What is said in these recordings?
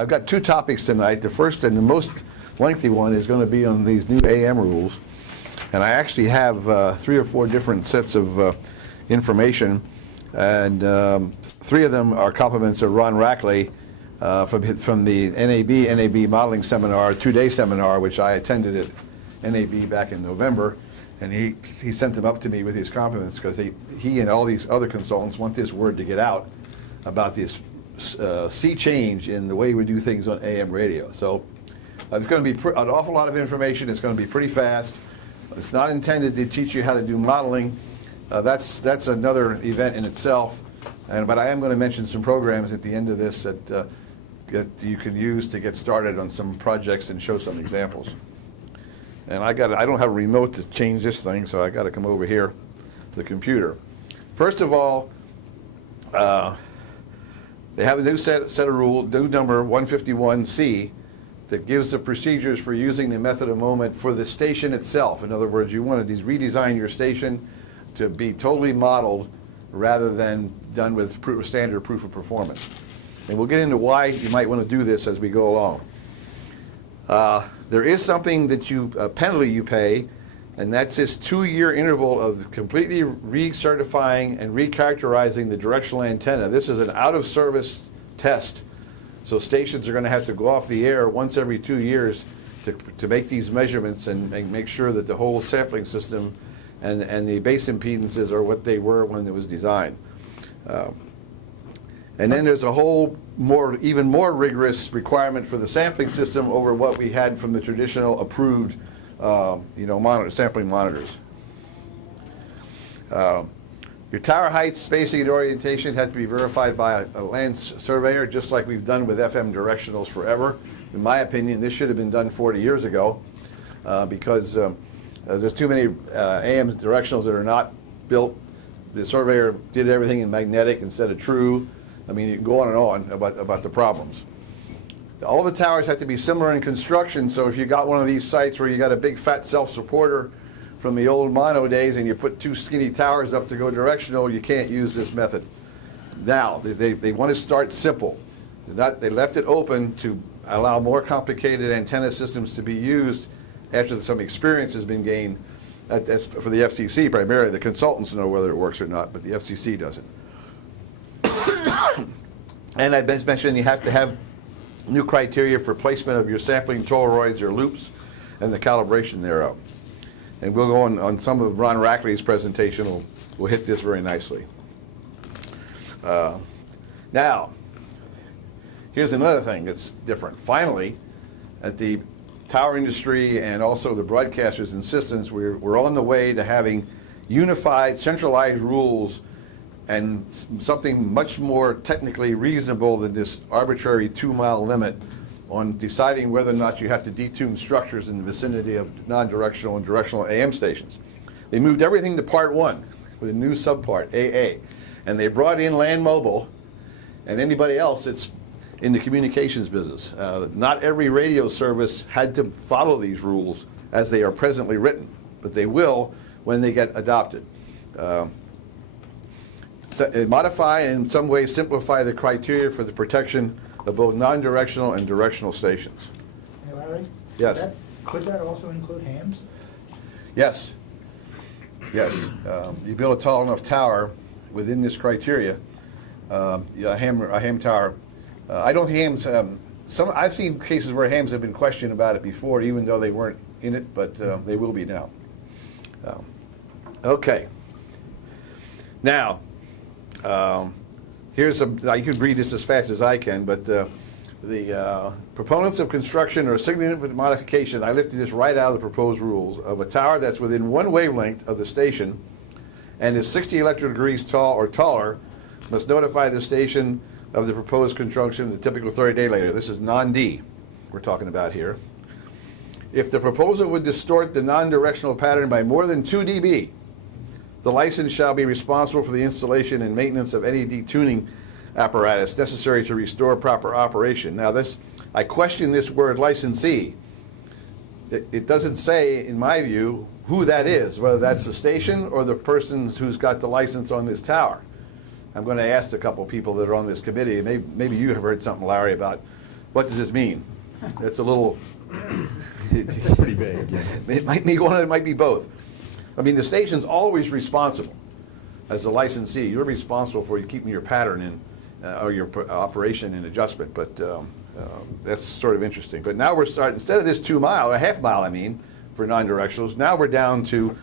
I've got two topics tonight. The first and the most lengthy one is going to be on these new AM rules. And I actually have 3 or 4 different sets of information. And 3 of them are compliments of Ron Rackley from the NAB modeling seminar, 2-day seminar, which I attended at NAB back in November. And he sent them up to me with his compliments because he and all these other consultants want this word to get out about this sea change in the way we do things on AM radio. So it's going to be an awful lot of information. It's going to be pretty fast. It's not intended to teach you how to do modeling. That's another event in itself. But I am going to mention some programs at the end of this that you can use to get started on some projects and show some examples. And I don't have a remote to change this thing, so I got to come over here to the computer. First of all, they have a new set of rules, new number 151C, that gives the procedures for using the method of moment for the station itself. In other words, you want to redesign your station to be totally modeled rather than done with standard proof of performance. And we'll get into why you might want to do this as we go along. There is something that a penalty you pay, and that's this 2-year interval of completely recertifying and recharacterizing the directional antenna. This is an out-of-service test, so stations are going to have to go off the air once every 2 years to make these measurements and make sure that the whole sampling system and the base impedances are what they were when it was designed. And then there's a whole even more rigorous requirement for the sampling system over what we had from the traditional approved sampling monitors. Your tower heights, spacing, and orientation have to be verified by a land surveyor, just like we've done with FM directionals forever. In my opinion, this should have been done 40 years ago because there's too many AM directionals that are not built. The surveyor did everything in magnetic instead of true. I mean, you can go on and on about the problems. All the towers have to be similar in construction, so if you got one of these sites where you got a big fat self-supporter from the old mono days and you put 2 skinny towers up to go directional, you can't use this method. Now, they want to start simple. They left it open to allow more complicated antenna systems to be used after some experience has been gained. That's for the FCC primarily. The consultants know whether it works or not, but the FCC doesn't. And I mentioned you have to have new criteria for placement of your sampling toroids or loops and the calibration thereof. And we'll go on some of Ron Rackley's presentation. We'll hit this very nicely. Now, here's another thing that's different. Finally, at the tower industry and also the broadcasters' insistence, we're on the way to having unified, centralized rules and something much more technically reasonable than this arbitrary 2-mile limit on deciding whether or not you have to detune structures in the vicinity of non-directional and directional AM stations. They moved everything to Part 1 with a new subpart, AA. And they brought in land mobile and anybody else that's in the communications business. Not every radio service had to follow these rules as they are presently written, but they will when they get adopted. Modify and in some ways simplify the criteria for the protection of both non-directional and directional stations. Hey Larry? Yes. Could that also include hams? Yes. Yes. You build a tall enough tower within this criteria, a ham tower. I don't think hams, I've seen cases where hams have been questioned about it before, even though they weren't in it, but they will be now. Okay. Now, you can read this as fast as I can, but the proponents of construction or significant modification, I lifted this right out of the proposed rules, of a tower that's within 1 wavelength of the station and is 60 electric degrees tall or taller must notify the station of the proposed construction the typical 30-day later. This is non-D we're talking about here. If the proposal would distort the non-directional pattern by more than 2 dB, the license shall be responsible for the installation and maintenance of any detuning apparatus necessary to restore proper operation. Now I question this word licensee. It doesn't say, in my view, who that is, whether that's the station or the person who's got the license on this tower. I'm going to ask a couple people that are on this committee, maybe you have heard something, Larry, about what does this mean? It's a little, Pretty vague, yeah. it might be one, it might be both. I mean, the station's always responsible. As the licensee, you're responsible for keeping your pattern in, or your operation in adjustment, but that's sort of interesting. But now we're starting, instead of this 2 mile, a half mile, I mean, for non-directionals, now we're down to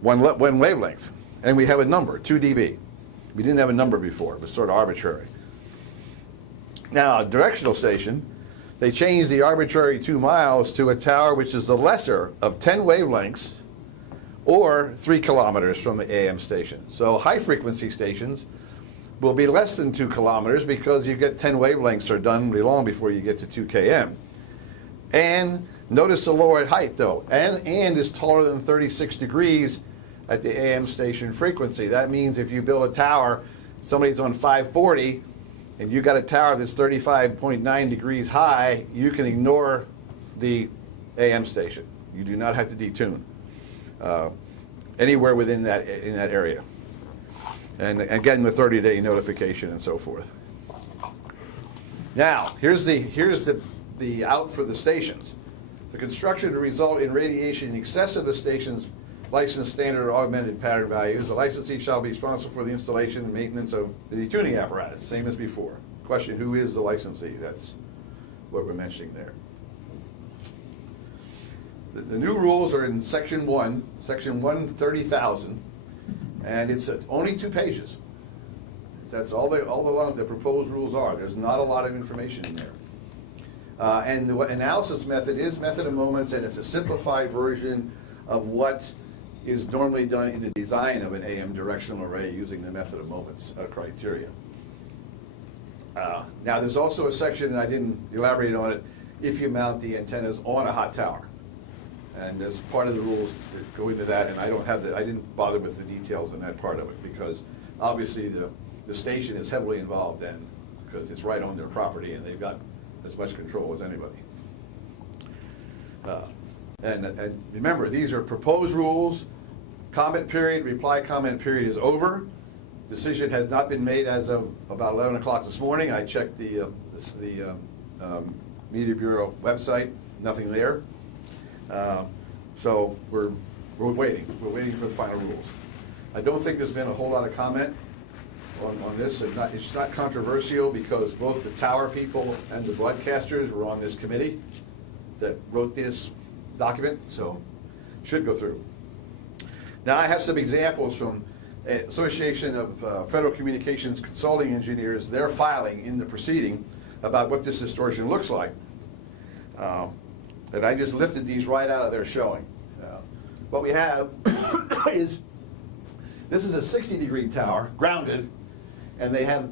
one wavelength. And we have a number, 2 dB. We didn't have a number before, it was sort of arbitrary. Now, a directional station, they changed the arbitrary 2 miles to a tower which is the lesser of 10 wavelengths or 3 kilometers from the AM station. So high frequency stations will be less than 2 kilometers because you get 10 wavelengths are done really long before you get to 2 km. And notice the lower height though, and is taller than 36 degrees at the AM station frequency. That means if you build a tower, somebody's on 540, and you got a tower that's 35.9 degrees high, you can ignore the AM station. You do not have to detune anywhere within that area. And again, the 30-day notification and so forth. Now, here's the out for the stations. The construction to result in radiation in excess of the station's licensed standard or augmented pattern values, the licensee shall be responsible for the installation and maintenance of the detuning apparatus, same as before. Question, who is the licensee? That's what we're mentioning there. The new rules are in section 1, section 130,000, and it's only 2 pages. That's all the proposed rules are. There's not a lot of information in there. And the analysis method is method of moments, and it's a simplified version of what is normally done in the design of an AM directional array using the method of moments criteria. Now there's also a section, and I didn't elaborate on it, if you mount the antennas on a hot tower. And there's part of the rules that go into that, and I didn't bother with the details in that part of it because obviously the station is heavily involved then because it's right on their property and they've got as much control as anybody. And remember, these are proposed rules. Comment period, reply comment period is over. Decision has not been made as of about 11 o'clock this morning. I checked the Media Bureau website, nothing there. So we're waiting. We're waiting for the final rules. I don't think there's been a whole lot of comment on this. It's not controversial because both the tower people and the broadcasters were on this committee that wrote this document, so it should go through. Now I have some examples from Association of Federal Communications Consulting Engineers. They're filing in the proceeding about what this distortion looks like. And I just lifted these right out of their showing. What we have is, this is a 60-degree tower, grounded, and they have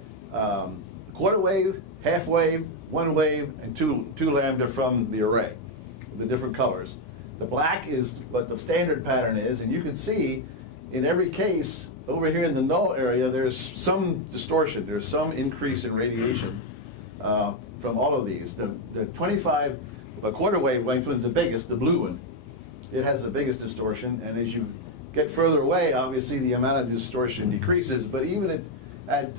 quarter wave, half wave, 1 wave, and two lambda from the array, the different colors. The black is what the standard pattern is, and you can see in every case over here in the null area there's some distortion, there's some increase in radiation from all of these. The 25 quarter wavelength one's the biggest, the blue one. It has the biggest distortion, and as you get further away, obviously the amount of distortion decreases, but even at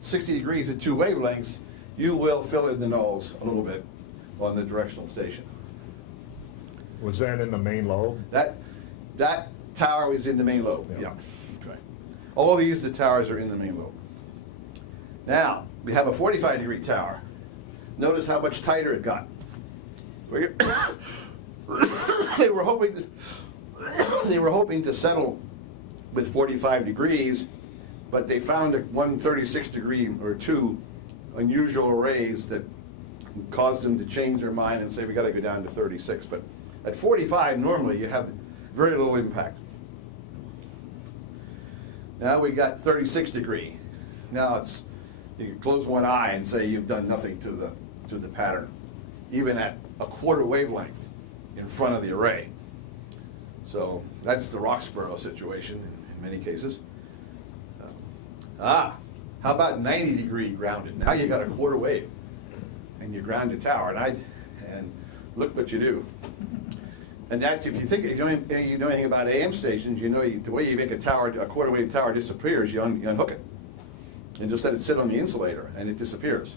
60 degrees at 2 wavelengths, you will fill in the nulls a little bit on the directional station. Was that in the main lobe? That tower is in the main lobe, yeah. Right. All these, the towers are in the main lobe. Now, we have a 45-degree tower. Notice how much tighter it got. They were hoping to settle with 45 degrees, but they found one 36-degree or 2 unusual arrays that caused them to change their mind and say we got to go down to 36. But at 45, normally you have very little impact. Now we got 36 degree. Now you can close one eye and say you've done nothing to the pattern, even at a quarter wavelength in front of the array. So that's the Roxborough situation in many cases. How about 90-degree grounded? Now you got a quarter wave, and you ground a tower, and look what you do. And that's, if you think you know anything about AM stations, you know the way you make a quarter wave tower disappears, you unhook it, and just let it sit on the insulator, and it disappears.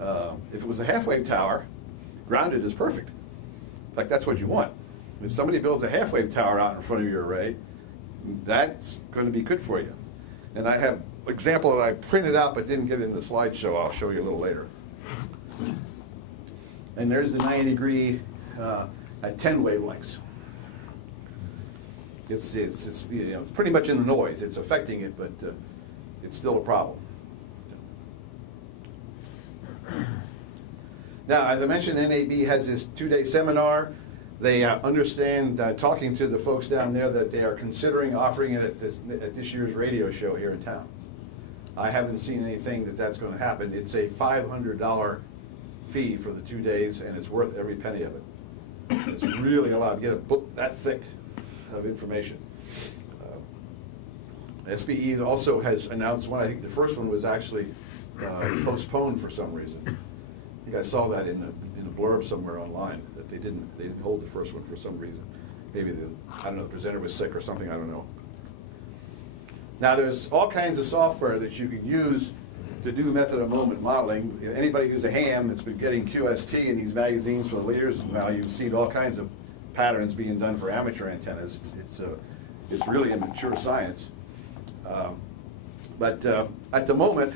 If it was a half-wave tower, grounded is perfect. In fact, that's what you want. If somebody builds a half-wave tower out in front of your array, that's going to be good for you. And I have an example that I printed out but didn't get in the slideshow. I'll show you a little later. And there's the 90-degree at 10 wavelengths. It's you know, it's pretty much in the noise. It's affecting it, but it's still a problem. Now, as I mentioned, NAB has this 2-day seminar. They understand, talking to the folks down there, that they are considering offering it at this year's radio show here in town. I haven't seen anything that's going to happen. It's a $500 fee for the 2 days, and it's worth every penny of it. It's really allowed to get a book that thick of information. SBE also has announced one. I think the first one was actually postponed for some reason. I think I saw that in a blurb somewhere online, that they didn't hold the first one for some reason. Maybe I don't know, the presenter was sick or something, I don't know. Now, there's all kinds of software that you can use to do method of moment modeling. Anybody who's a ham that's been getting QST in these magazines for the years now, you've seen all kinds of patterns being done for amateur antennas. It's really a mature science. But at the moment,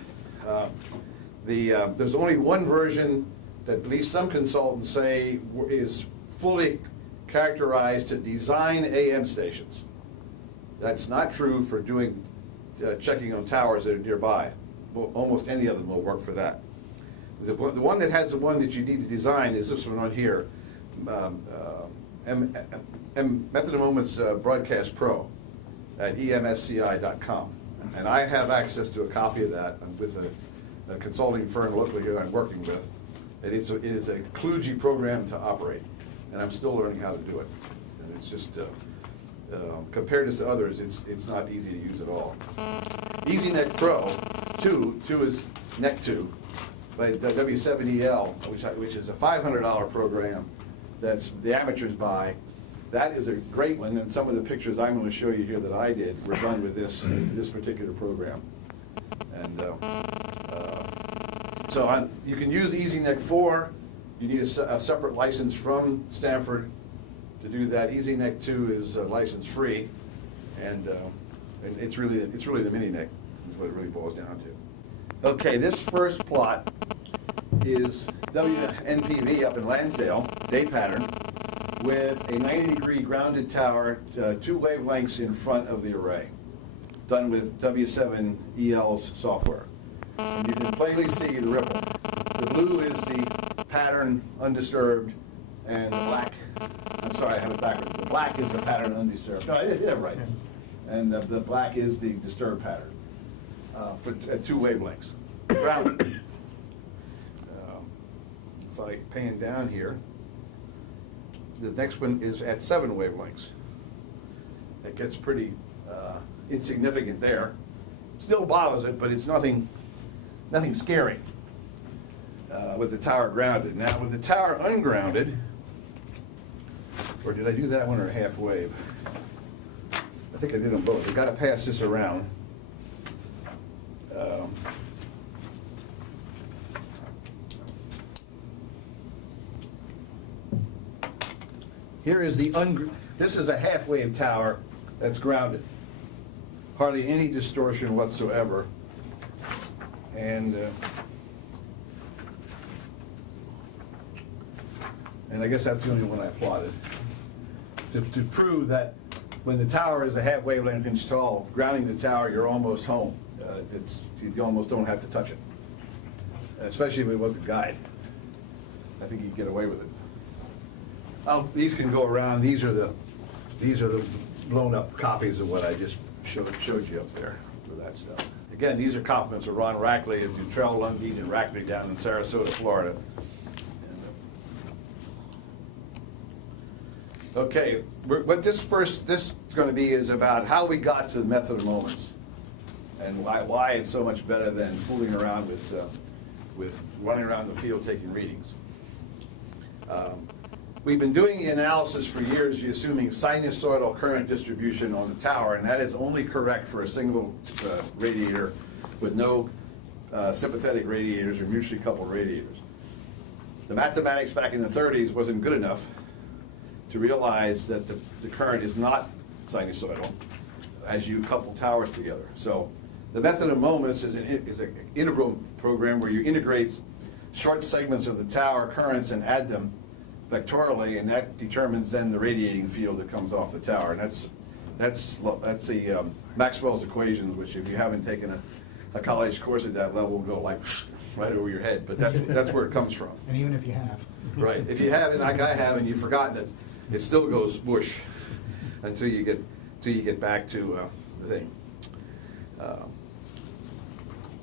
there's only one version that at least some consultants say is fully characterized to design AM stations. That's not true for doing checking on towers that are nearby. Well, almost any of them will work for that. The one that has the one that you need to design is this one on here, Method of Moments Broadcast Pro at emsci.com. And I have access to a copy of that. I'm with a consulting firm locally here I'm working with. It is a kludgy program to operate, and I'm still learning how to do it. And it's just, compared to others, it's not easy to use at all. EasyNet Pro 2 is NEC 2 by W7EL, which is a $500 program that's the amateurs buy. That is a great one, and some of the pictures I'm going to show you here that I did were done with this particular program. And so you can use EasyNet 4. You need a separate license from Stanford to do that. EasyNet 2 is license free, and it's really the mininec is what it really boils down to. Okay, this first plot is WNPV up in Lansdale, day pattern, with a 90-degree grounded tower, 2 wavelengths in front of the array, done with W7EL's software. And you can plainly see the ripple. The blue is the pattern undisturbed, and the black, I'm sorry, I have it backwards. The black is the pattern undisturbed. No, I did it right. And the black is the disturbed pattern at 2 wavelengths, grounded. If I pan down here, the next one is at 7 wavelengths. It gets pretty insignificant there. Still bothers it, but it's nothing scary with the tower grounded. Now, with the tower ungrounded, or did I do that one or half wave? I think I did them both. I've got to pass this around. Here is this is a half wave tower that's grounded. Hardly any distortion whatsoever. And I guess that's the only one I plotted. To prove that when the tower is a half wavelength inch tall, grounding the tower, you're almost home. You almost don't have to touch it. Especially if it was a guide. I think you'd get away with it. These can go around. These are the blown up copies of what I just showed you up there for that stuff. Again, these are compliments of Ron Rackley of Dutrell, Lundeen, and Rackley down in Sarasota, Florida. Okay, what this is going to be is about how we got to the method of moments, and why it's so much better than fooling around with running around the field taking readings. We've been doing the analysis for years assuming sinusoidal current distribution on the tower, and that is only correct for a single radiator with no sympathetic radiators or mutually coupled radiators. The mathematics back in the 30s wasn't good enough to realize that the current is not sinusoidal as you couple towers together. So the method of moments is an integral program where you integrate short segments of the tower currents and add them vectorially, and that determines then the radiating field that comes off the tower. And that's the Maxwell's equations, which if you haven't taken a college course at that level, will go like right over your head. But that's where it comes from. And even if you have. Right. If you haven't, like I have, and you've forgotten it, it still goes whoosh until you get back to the thing.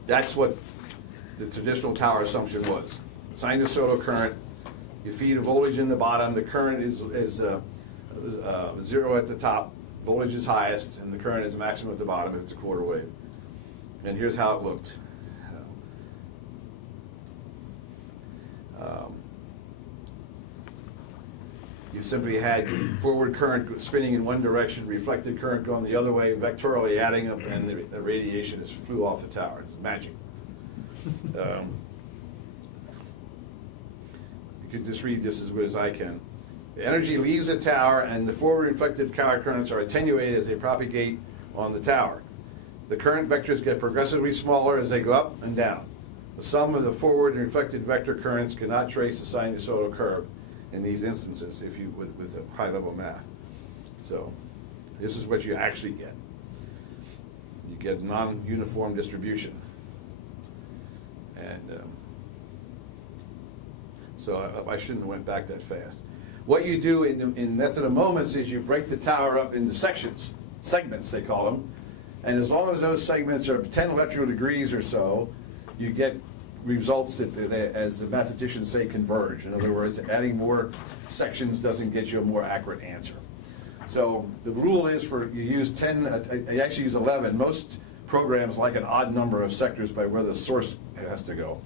That's what the traditional tower assumption was. Sinusoidal current, you feed a voltage in the bottom, the current is zero at the top, voltage is highest, and the current is maximum at the bottom if it's a quarter wave. And here's how it looked. You simply had forward current spinning in one direction, reflected current going the other way, vectorially adding up, and the radiation just flew off the tower. It's magic. You could just read this as good as I can. The energy leaves the tower, and the forward reflected tower currents are attenuated as they propagate on the tower. The current vectors get progressively smaller as they go up and down. The sum of the forward and reflected vector currents cannot trace a sinusoidal curve in these instances if you with a high-level math. So this is what you actually get. You get non-uniform distribution. And so I shouldn't have went back that fast. What you do in method of moments is you break the tower up into sections, segments they call them, and as long as those segments are 10 electrical degrees or so, you get results that, as the mathematicians say, converge. In other words, adding more sections doesn't get you a more accurate answer. So the rule is you use 10, you actually use 11. Most programs like an odd number of sectors by where the source has to go.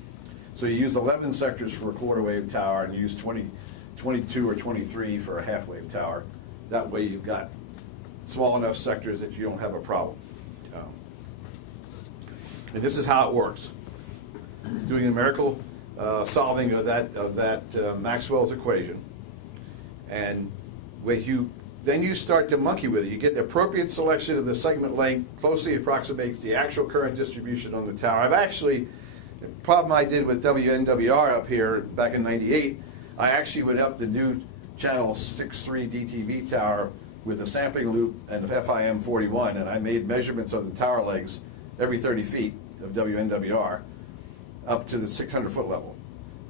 So you use 11 sectors for a quarter wave tower and you use 22 or 23 for a half wave tower. That way you've got small enough sectors that you don't have a problem. And this is how it works. Doing numerical solving of that Maxwell's equation, and then you start to monkey with it. You get the appropriate selection of the segment length, closely approximates the actual current distribution on the tower. The problem I did with WNWR up here back in '98, I actually went up the new channel 6.3 DTV tower with a sampling loop and FIM 41, and I made measurements of the tower legs every 30 feet of WNWR up to the 600-foot level.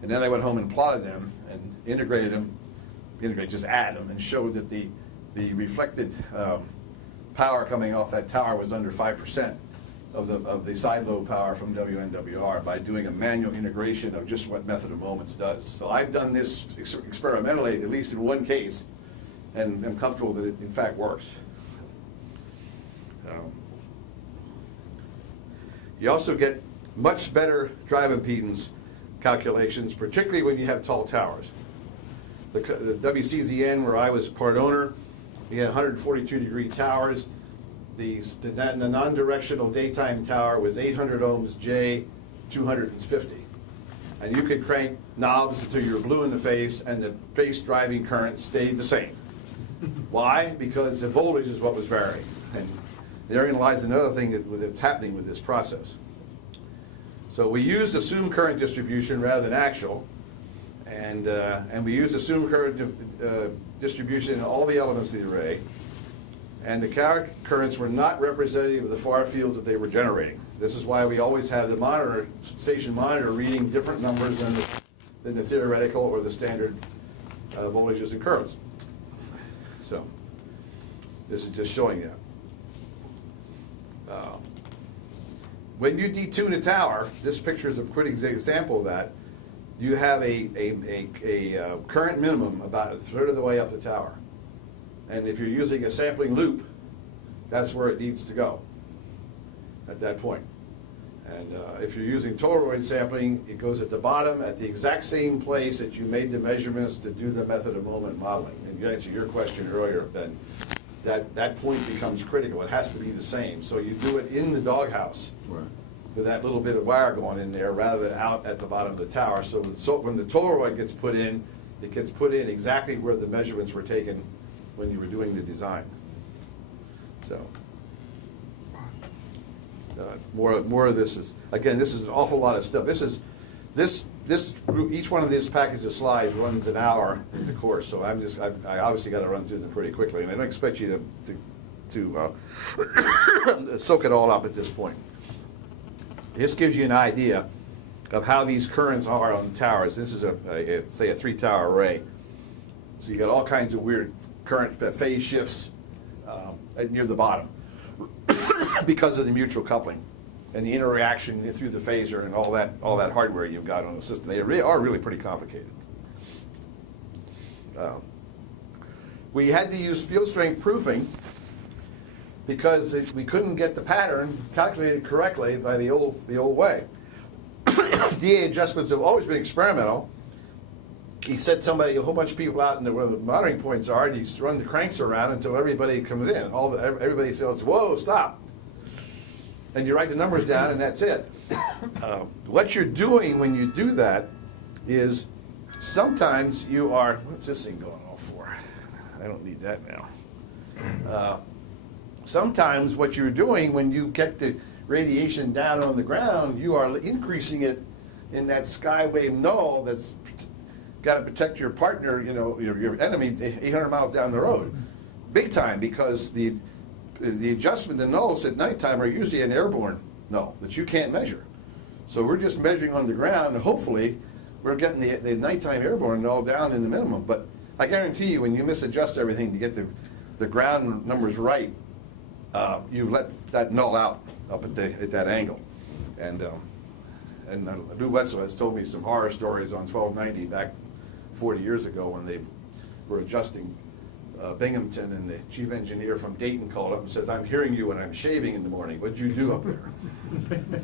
And then I went home and plotted them and just add them, and showed that the reflected power coming off that tower was under 5% of the side load power from WNWR by doing a manual integration of just what method of moments does. So I've done this experimentally, at least in one case, and I'm comfortable that it in fact works. You also get much better drive impedance calculations, particularly when you have tall towers. The WCZN, where I was part owner, we had 142-degree towers. The non-directional daytime tower was 800 ohms J, 250. And you could crank knobs until you were blue in the face, and the base driving current stayed the same. Why? Because the voltage is what was varying. And therein lies another thing that's happening with this process. So we used assumed current distribution rather than actual, and we used assumed current distribution in all the elements of the array, and the currents were not representative of the far fields that they were generating. This is why we always have the station monitor reading different numbers than the theoretical or the standard voltages and currents. So this is just showing that. When you detune a tower, this picture is a pretty example of that. You have a current minimum about a third of the way up the tower. And if you're using a sampling loop, that's where it needs to go at that point. And if you're using toroid sampling, it goes at the bottom at the exact same place that you made the measurements to do the method of moment modeling. And to answer your question earlier, Ben, that point becomes critical. It has to be the same. So you do it in the doghouse. Right. with that little bit of wire going in there rather than out at the bottom of the tower. So when the Toroid gets put in, it gets put in exactly where the measurements were taken when you were doing the design. So, more of this is, again, this is an awful lot of stuff. Each one of these packages of slides runs an hour in the course, so I obviously got to run through them pretty quickly, and I don't expect you to soak it all up at this point. This gives you an idea of how these currents are on the towers. This is say a 3-tower array. So you got all kinds of weird current phase shifts near the bottom because of the mutual coupling and the interaction through the phaser and all that hardware you've got on the system. They are really pretty complicated. We had to use field strength proofing because we couldn't get the pattern calculated correctly by the old way. DA adjustments have always been experimental. He set a whole bunch of people out in where the monitoring points are, and he's run the cranks around until everybody comes in. Everybody says, "Whoa, stop!" And you write the numbers down, and that's it. What you're doing when you do that is sometimes you are. What's this thing going off for? I don't need that now. Sometimes what you're doing when you get the radiation down on the ground, you are increasing it in that skywave null that's got to protect your partner, your enemy 800 miles down the road. Big time, because the adjustment, the nulls at nighttime are usually an airborne null that you can't measure. So we're just measuring on the ground, and hopefully we're getting the nighttime airborne null down in the minimum. But I guarantee you, when you misadjust everything to get the ground numbers right, you've let that null out up at that angle. And Lou Wetzel has told me some horror stories on 1290 back 40 years ago when they were adjusting Binghamton, and the chief engineer from Dayton called up and said, "I'm hearing you when I'm shaving in the morning. What'd you do up there?"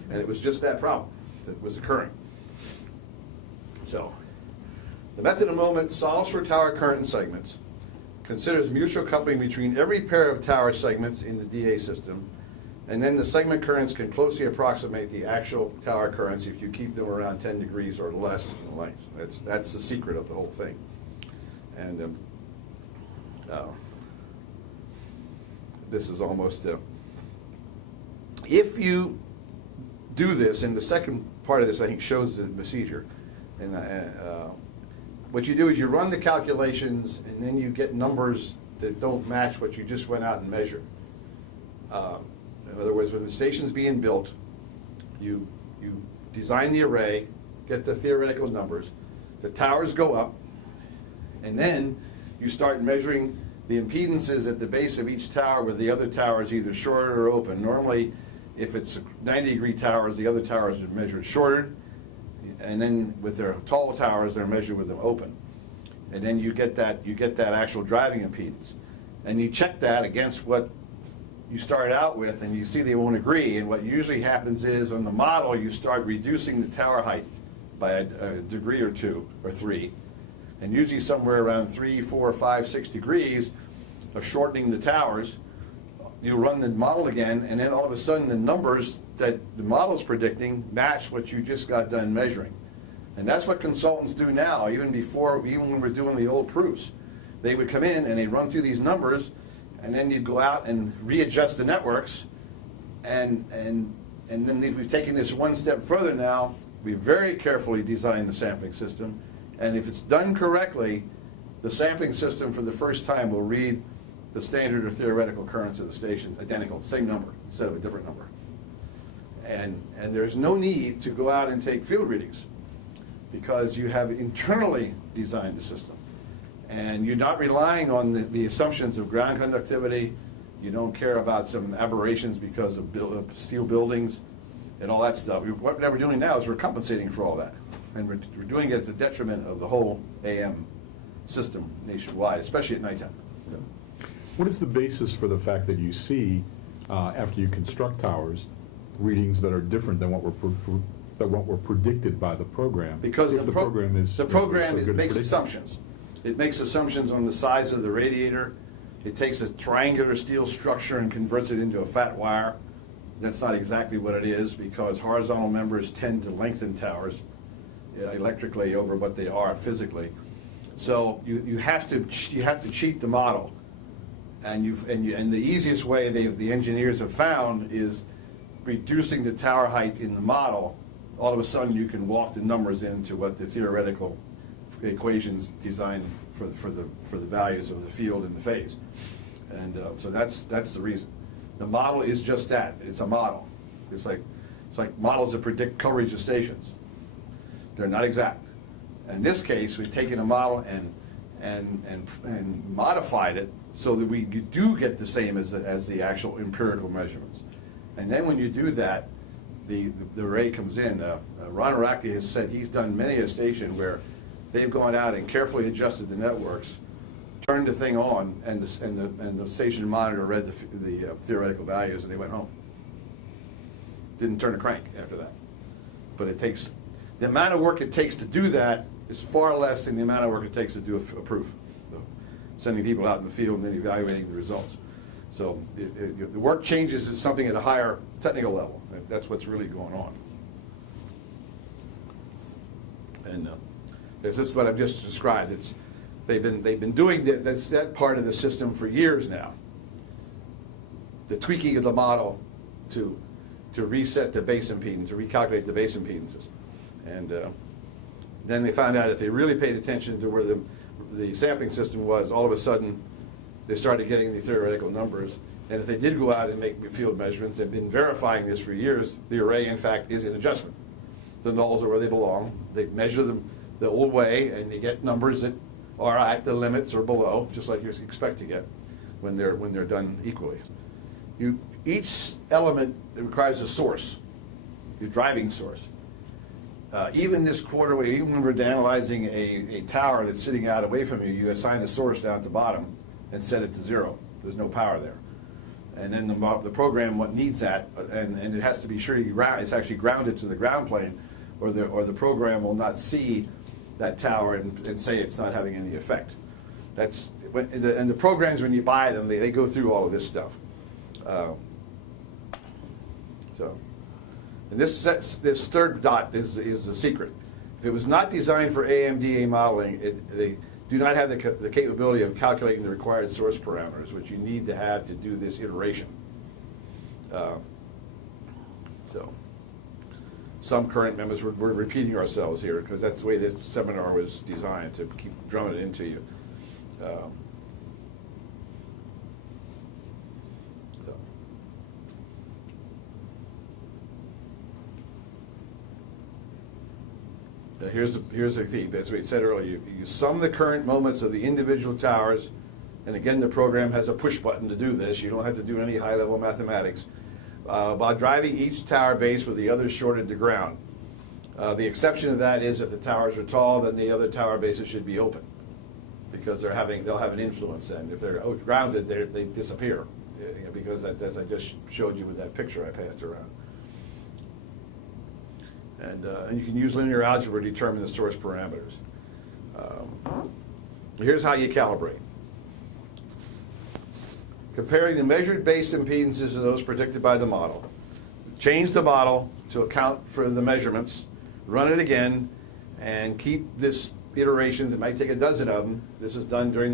And it was just that problem that was occurring. So, the method of moment solves for tower current segments, considers mutual coupling between every pair of tower segments in the DA system, and then the segment currents can closely approximate the actual tower currents if you keep them around 10 degrees or less in length. That's the secret of the whole thing. And this is almost, if you do this, and the second part of this I think shows the procedure, and what you do is you run the calculations and then you get numbers that don't match what you just went out and measured. In other words, when the station's being built, you design the array, get the theoretical numbers, the towers go up, and then you start measuring the impedances at the base of each tower where the other tower is either shorted or open. Normally, if it's 90-degree towers, the other towers are measured shorted, and then with their tall towers, they're measured with them open. And then you get that actual driving impedance. And you check that against what you start out with, and you see they won't agree. And what usually happens is, on the model, you start reducing the tower height by a degree or 2 or 3. And usually somewhere around 3, 4, 5, 6 degrees of shortening the towers. You run the model again, and then all of a sudden the numbers that the model's predicting match what you just got done measuring. And that's what consultants do now, even when we're doing the old proofs. They would come in and they'd run through these numbers, and then you'd go out and readjust the networks, and then if we've taken this one step further now, we very carefully design the sampling system, and if it's done correctly, the sampling system for the first time will read the standard or theoretical currents of the station identical, same number instead of a different number. And there's no need to go out and take field readings because you have internally designed the system. And you're not relying on the assumptions of ground conductivity. You don't care about some aberrations because of steel buildings and all that stuff. What we're doing now is we're compensating for all that. And we're doing it at the detriment of the whole AM system nationwide, especially at nighttime. What is the basis for the fact that you see, after you construct towers, readings that are different than what were predicted by the program? Because if the program is so good at makes predicting? assumptions. It makes assumptions on the size of the radiator. It takes a triangular steel structure and converts it into a fat wire. That's not exactly what it is, because horizontal members tend to lengthen towers electrically over what they are physically. So you have to cheat the model, and the easiest way the engineers have found is reducing the tower height in the model. All of a sudden, you can walk the numbers into what the theoretical equations designed for the values of the field and the phase, and so that's the reason. The model is just that. It's a model. It's like models that predict coverage of stations. They're not exact. In this case, we've taken a model and modified it so that we do get the same as the actual empirical measurements. And then when you do that, the array comes in. Ron Araki has said he's done many a station where they've gone out and carefully adjusted the networks, turned the thing on, and the station monitor read the theoretical values, and they went home. Didn't turn a crank after that. But it takes, the amount of work it takes to do that is far less than the amount of work it takes to do a proof. So, sending people out in the field and then evaluating the results. So the work changes is something at a higher technical level. That's what's really going on. And this is what I've just described. They've been doing that part of the system for years now. The tweaking of the model to reset the base impedance, to recalculate the base impedances. And then they found out if they really paid attention to where the sampling system was, all of a sudden they started getting the theoretical numbers. And if they did go out and make field measurements, they've been verifying this for years, the array in fact is in adjustment. The nulls are where they belong. They measure them the old way and they get numbers that are at the limits or below, just like you expect to get when they're done equally. Each element requires a source, your driving source. Even this quarterway, even when we're analyzing a tower that's sitting out away from you, you assign a source down at the bottom and set it to 0. There's no power there. And then the program needs that, and it has to be sure it's actually grounded to the ground plane, or the program will not see that tower and say it's not having any effect. And the programs, when you buy them, they go through all of this stuff. And this third dot is the secret. If it was not designed for AMDA modeling, they do not have the capability of calculating the required source parameters, which you need to have to do this iteration. So some current members, we're repeating ourselves here because that's the way this seminar was designed, to keep drumming it into you. Here's the key. As we said earlier, you sum the current moments of the individual towers, and again, the program has a push button to do this. You don't have to do any high-level mathematics. While driving each tower base with the others shorted to ground. The exception to that is if the towers are tall, then the other tower bases should be open, because they'll have an influence then. If they're grounded, they disappear, because as I just showed you with that picture I passed around. And you can use linear algebra to determine the source parameters. Here's how you calibrate. Comparing the measured base impedances to those predicted by the model. Change the model to account for the measurements, run it again, and keep this iterations. It might take a dozen of them. This is done in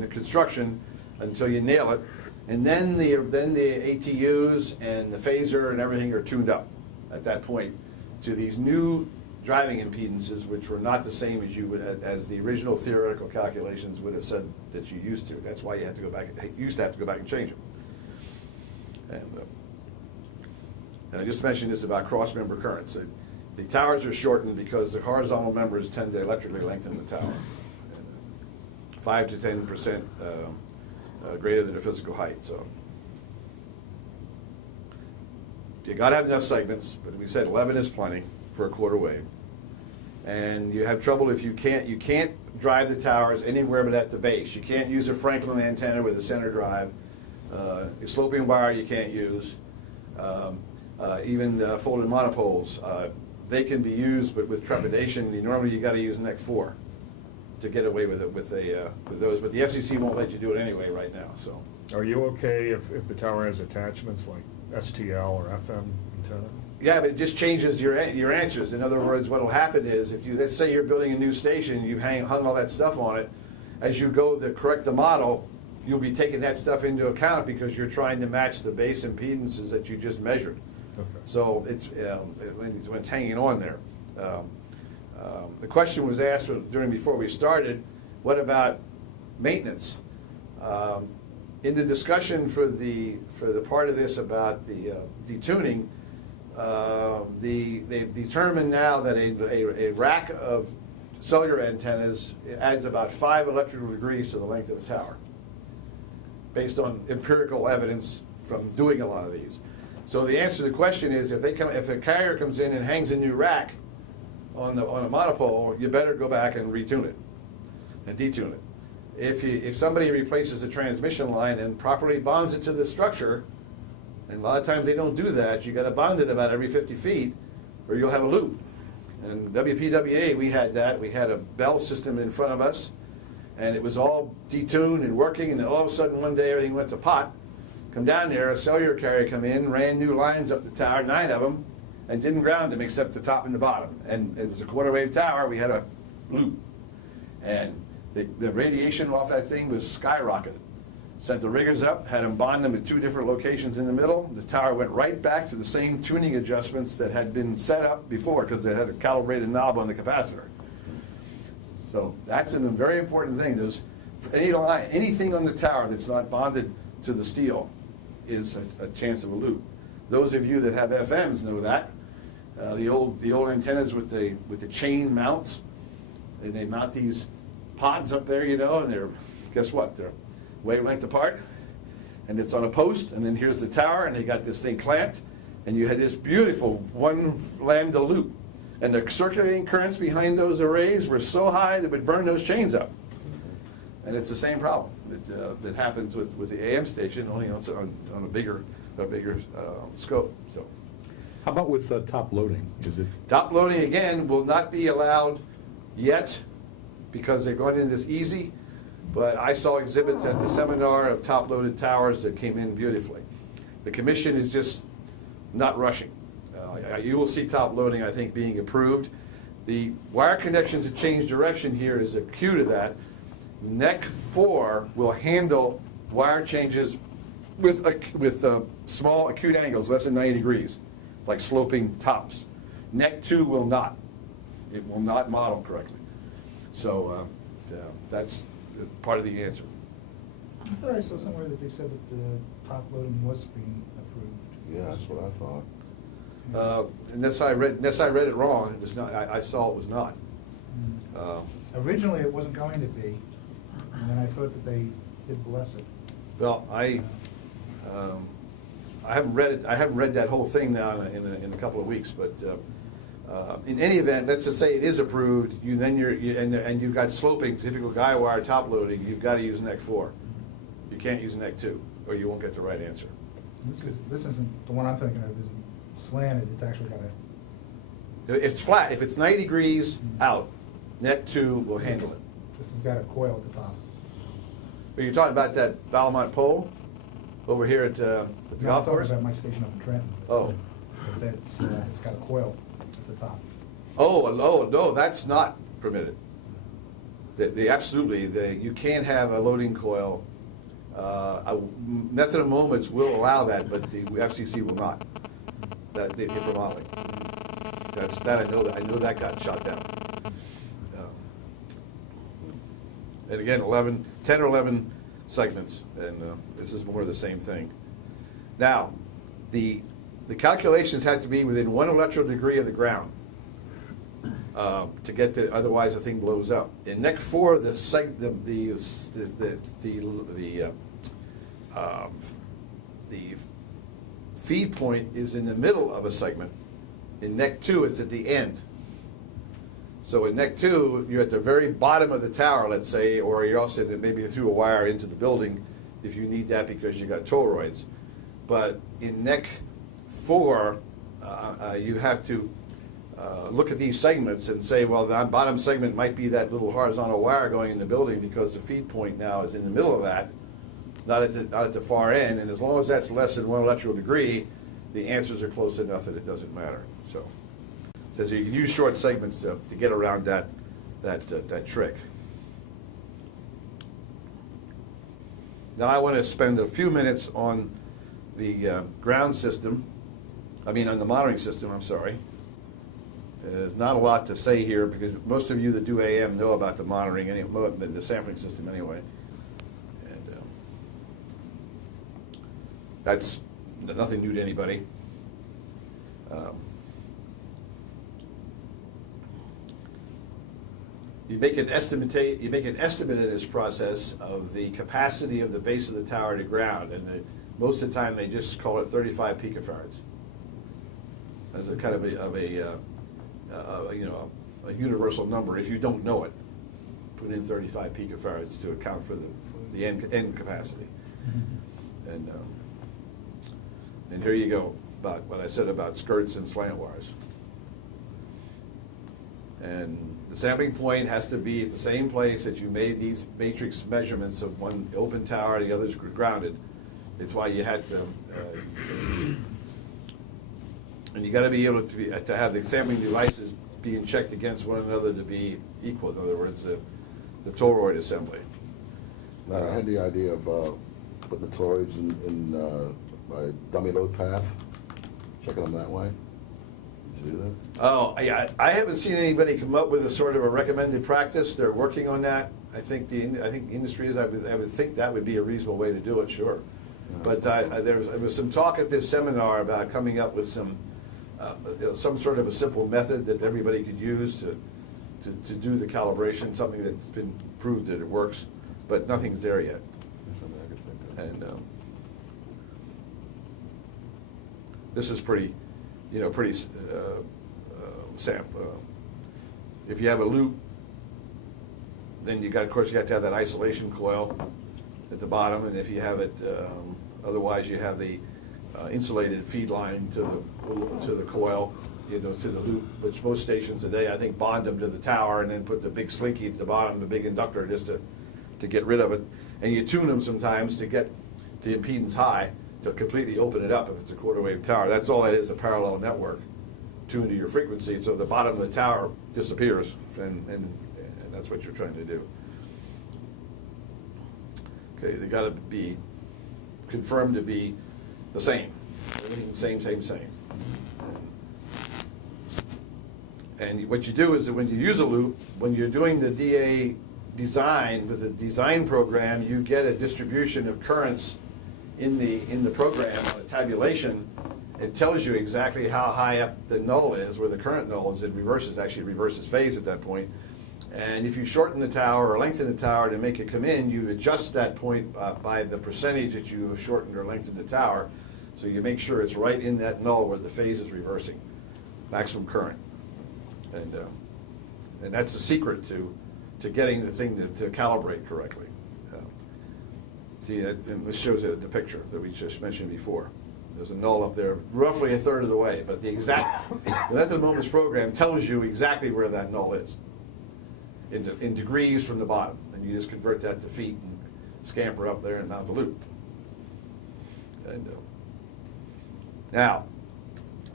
the construction until you nail it. And then the ATUs and the phaser and everything are tuned up at that point to these new driving impedances, which were not the same as the original theoretical calculations would have said that you used to. That's why you used to have to go back and change them. And I just mentioned this about cross-member currents. The towers are shortened because the horizontal members tend to electrically lengthen the tower, 5 to 10% greater than the physical height. So you got to have enough segments, but we said 11 is plenty for a quarter wave. And you have trouble if you can't drive the towers anywhere but at the base. You can't use a Franklin antenna with a center drive. A sloping wire you can't use. Even folded monopoles, they can be used, but with trepidation, normally you got to use NEC 4 to get away with it with those. But the FCC won't let you do it anyway right now. So. Are you okay if the tower has attachments like STL or FM antenna? Yeah, but it just changes your answers. In other words, what'll happen is, if you, let's say you're building a new station, you've hung all that stuff on it, as you go to correct the model, you'll be taking that stuff into account because you're trying to match the base impedances that you just measured. Okay. So it's, when it's hanging on there. The question was asked before we started, what about maintenance? In the discussion for the part of this about the detuning, they've determined now that a rack of cellular antennas adds about 5 electrical degrees to the length of a tower, based on empirical evidence from doing a lot of these. So the answer to the question is, if a carrier comes in and hangs a new rack on a monopole, you better go back and retune it and detune it. If somebody replaces a transmission line and properly bonds it to the structure, and a lot of times they don't do that, you got to bond it about every 50 feet, or you'll have a loop. And WPWA, we had that. We had a bell system in front of us, and it was all detuned and working, and then all of a sudden one day everything went to pot. Come down there, a cellular carrier come in, ran new lines up the tower, 9 of them, and didn't ground them except the top and the bottom. And it was a quarter wave tower, we had a loop. And the radiation off that thing was skyrocketed. Sent the riggers up, had them bond them at 2 different locations in the middle. The tower went right back to the same tuning adjustments that had been set up before, because they had a calibrated knob on the capacitor. So that's a very important thing. There's anything on the tower that's not bonded to the steel is a chance of a loop. Those of you that have FMs know that. The old antennas with the chain mounts, and they mount these pods up there, you know, and they're, guess what? They're wavelength apart, and it's on a post, and then here's the tower, and they got this thing clamped, and you had this beautiful 1 lambda loop. And the circulating currents behind those arrays were so high that would burn those chains up. And it's the same problem that happens with the AM station, only on a bigger scope. So, How about with top loading? Is it? top loading again will not be allowed yet because they're going in this easy. But I saw exhibits at the seminar of top loaded towers that came in beautifully. The commission is just not rushing. You will see top loading, I think, being approved. The wire connection to change direction here is a cue to that. NEC 4 will handle wire changes with small acute angles, less than 90 degrees, like sloping tops. NEC 2 will not. It will not model correctly. So that's part of the answer. I thought I saw somewhere that they said that the top loading was being approved. Yeah, that's what I thought. Unless I read it wrong, it was not. I saw it was not. Originally, it wasn't going to be, and then I thought that they did bless it. Well, I haven't read it. I haven't read that whole thing now in a couple of weeks. But in any event, let's just say it is approved. And you've got sloping, typical guy wire top loading. You've got to use NEC 4. You can't use NEC 2, or you won't get the right answer. This isn't the one I'm thinking of. Isn't slanted. It's actually got a. It's flat. If it's 90 degrees out, NEC 2 will handle it. This has got a coil at the top. Are you talking about that Valmont pole over here at the golf course? About my station up in Trenton. Oh. But it's got a coil at the top. Oh, no, that's not permitted. You can't have a loading coil. Method of moments will allow that, but the FCC will not. For modeling. I know that got shot down. And again, 10 or 11 segments, and this is more of the same thing. Now, the calculations had to be within 1 electrical degree of the ground to get to, otherwise the thing blows up. In NEC 4, the feed point is in the middle of a segment. In NEC 2, it's at the end. So in NEC 2, you're at the very bottom of the tower, let's say, or you're also maybe through a wire into the building if you need that because you got toroids. But in NEC 4, you have to look at these segments and say, well, the bottom segment might be that little horizontal wire going in the building because the feed point now is in the middle of that. not at the far end, and as long as that's less than 1 electrical degree, the answers are close enough that it doesn't matter. So it says you can use short segments to get around that trick. Now I want to spend a few minutes on the ground system, on the monitoring system, I'm sorry. There's not a lot to say here because most of you that do AM know about the monitoring, the sampling system anyway. And that's nothing new to anybody. You make an estimate in this process of the capacity of the base of the tower to ground, and most of the time they just call it 35 picofarads as a kind of a universal number. If you don't know it, put in 35 picofarads to account for the end capacity. And here you go about what I said about skirts and slant wires. And the sampling point has to be at the same place that you made these matrix measurements of one open tower, the other's grounded. It's why you had to, and you got to be able to have the sampling devices being checked against one another to be equal. In other words, the toroid assembly. Now, I had the idea of putting the toroids in by dummy load path, checking them that way. Did you do that? Oh, yeah, I haven't seen anybody come up with a sort of a recommended practice. They're working on that. I think industry is. I would think that would be a reasonable way to do it. Sure, but there was some talk at this seminar about coming up with some sort of a simple method that everybody could use to do the calibration. Something that's been proved that it works, but nothing's there yet. That's something I could think of. And this is pretty sample. If you have a loop, then of course you have to have that isolation coil at the bottom, and if you have it, otherwise you have the insulated feed line to the coil, to the loop, which most stations today, I think, bond them to the tower and then put the big slinky at the bottom, the big inductor, just to get rid of it. And you tune them sometimes to get the impedance high to completely open it up if it's a quarter wave tower. That's all that is, a parallel network tuned to your frequency, so the bottom of the tower disappears, and that's what you're trying to do. Okay, they got to be confirmed to be the same. Everything same. And what you do is that when you use a loop, when you're doing the DA design with the design program, you get a distribution of currents in the program on a tabulation. It tells you exactly how high up the null is, where the current null is. It reverses phase at that point. And if you shorten the tower or lengthen the tower to make it come in, you adjust that point by the percentage that you have shortened or lengthened the tower. So you make sure it's right in that null where the phase is reversing, maximum current. And that's the secret to getting the thing to calibrate correctly. See, and this shows it the picture that we just mentioned before. There's a null up there, roughly a third of the way, but the method moments program tells you exactly where that null is in degrees from the bottom, and you just convert that to feet and scamper up there and mount the loop. And now,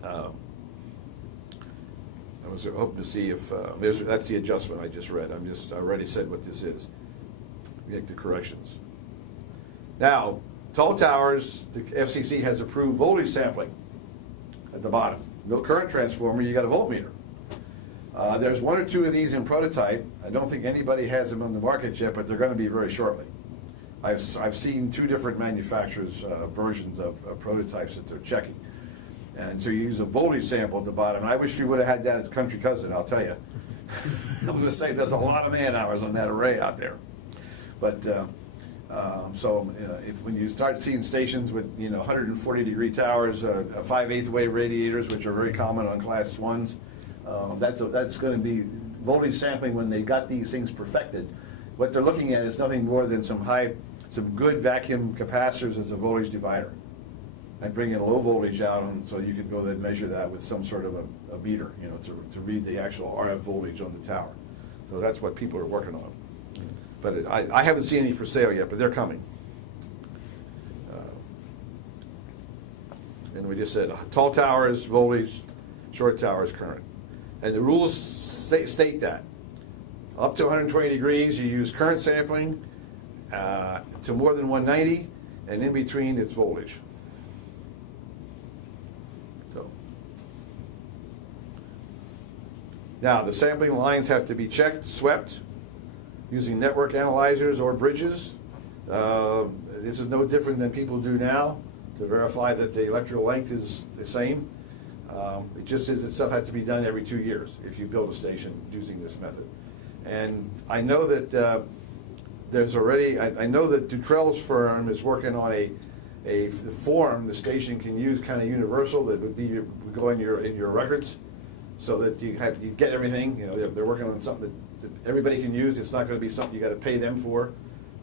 I was hoping to see if that's the adjustment I just read. I already said what this is. Make the corrections. Now, tall towers, the FCC has approved voltage sampling at the bottom. No current transformer, you got a voltmeter. There's one or two of these in prototype. I don't think anybody has them on the market yet, but they're going to be very shortly. I've seen two different manufacturers' versions of prototypes that they're checking. And so you use a voltage sample at the bottom. I wish we would have had that at the Country Cousin, I'll tell you. I'm going to say there's a lot of man hours on that array out there. But when you start seeing stations with 140-degree towers, 5/8 wave radiators, which are very common on class 1s, that's going to be voltage sampling when they got these things perfected. What they're looking at is nothing more than some good vacuum capacitors as a voltage divider. And bring in a low voltage out, and so you can go then measure that with some sort of a meter, to read the actual RF voltage on the tower. So that's what people are working on. But I haven't seen any for sale yet, but they're coming. And we just said tall towers, voltage, short towers, current. And the rules state that. Up to 120 degrees, you use current sampling, to more than 190, and in between, it's voltage. So. Now, the sampling lines have to be checked, swept, using network analyzers or bridges. This is no different than people do now to verify that the electrical length is the same. It just says that stuff has to be done every 2 years if you build a station using this method. And I know that there's already, I know that Dutrell's firm is working on a form the station can use, kind of universal, that would go in your records, so that you get everything. You know, they're working on something that everybody can use. It's not going to be something you got to pay them for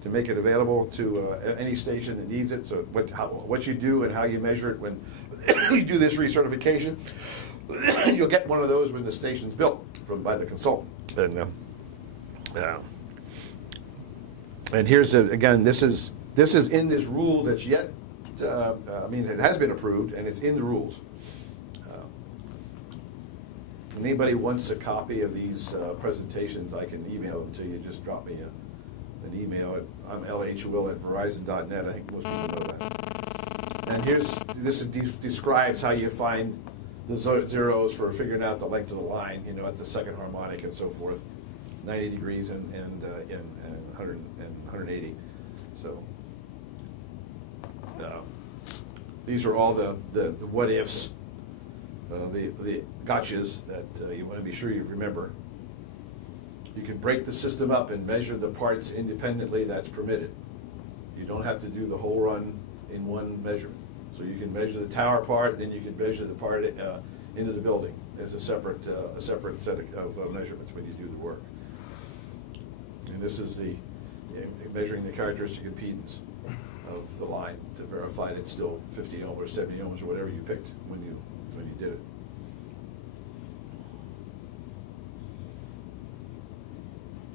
to make it available to any station that needs it. So what you do and how you measure it when you do this recertification, you'll get one of those when the station's built by the consultant. And here's again, this is in this rule that's yet. I mean, it has been approved and it's in the rules. If anybody wants a copy of these presentations, I can email them to you. Just drop me an email. I'm lhwill@verizon.net. I think most people know that. And this describes how you find the zeros for figuring out the length of the line, you know, at the second harmonic and so forth, 90 degrees and 100 and 180. So these are all the what ifs, the gotchas that you want to be sure you remember. You can break the system up and measure the parts independently. That's permitted. You don't have to do the whole run in one measurement. So you can measure the tower part, then you can measure the part into the building as a separate set of measurements when you do the work. And this is the measuring the characteristic impedance of the line to verify that it's still 50 ohms or 70 ohms or whatever you picked when you did it.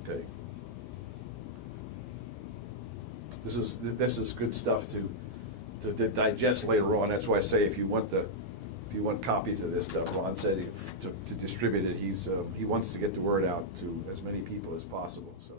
Okay. This is good stuff to digest later on. That's why I say if you want copies of this stuff, Ron said to distribute it. He wants to get the word out to as many people as possible. So.